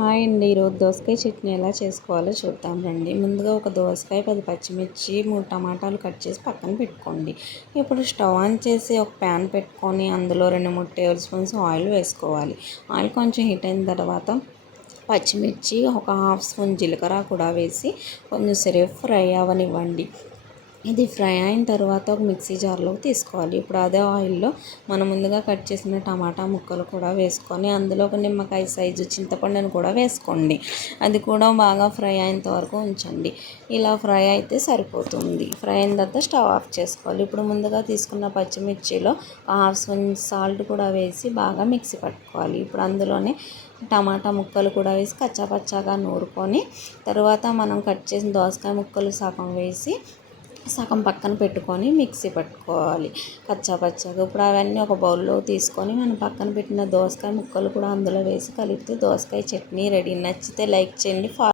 Hi అండి. ఈరోజు దోసకాయ చట్నీ ఎలా చేసుకోవాలో చూద్దాం రండి. ముందుగా ఒక దోసకాయ, 10 పచ్చిమిర్చి, 3 టమాటాలు కట్ చేసి పక్కన పెట్టుకోండి. ఇప్పుడు స్టవ్ ఆన్ చేసి ఒక ప్యాన్ పెట్టుకొని అందులో 2-3 టేబుల్ స్పూన్స్ ఆయిల్ వేసుకోవాలి. ఆయిల్ కొంచెం హీట్ అయిన తర్వాత పచ్చిమిర్చి, ఒక హాఫ్ స్పూన్ జీలకర్ర కూడా వేసి కొంచెం సేపు ఫ్రై అవ్వనివ్వండి. ఇది ఫ్రై అయిన తర్వాత ఒక మిక్సీ జార్లోకి తీసుకోవాలి. ఇప్పుడు అదే ఆయిల్లో మనం ముందుగా కట్ చేసిన టమాటా ముక్కలు కూడా వేసుకొని అందులో ఒక నిమ్మకాయ సైజు చింతపండును కూడా వేసుకోండి. అది కూడా బాగా ఫ్రై అయ్యేంత వరకు ఉంచండి. ఇలా ఫ్రై అయితే సరిపోతుంది. ఫ్రై అయిన తర్వాత స్టవ్ ఆఫ్ చేసుకోవాలి. ఇప్పుడు ముందుగా తీసుకున్న పచ్చిమిర్చిలో హాఫ్ స్పూన్ సాల్ట్ కూడా వేసి బాగా మిక్సీ పట్టుకోవాలి. ఇప్పుడు అందులోనే టమాటా ముక్కలు కూడా వేసి కచ్చాపచ్చాగా నూరుకొని తర్వాత మనం కట్ చేసిన దోసకాయ ముక్కలు సగం వేసి సగం పక్కన పెట్టుకొని మిక్సీ పట్టుకోవాలి కచ్చాపచ్చాగా. ఇప్పుడు అవన్నీ ఒక బౌల్లో తీసుకొని మనం పక్కన పెట్టిన దోసకాయ ముక్కలు కూడా అందులో వేసి కలిపితే దోసకాయ చట్నీ రెడీ. నచ్చితే లైక్ చేయండి.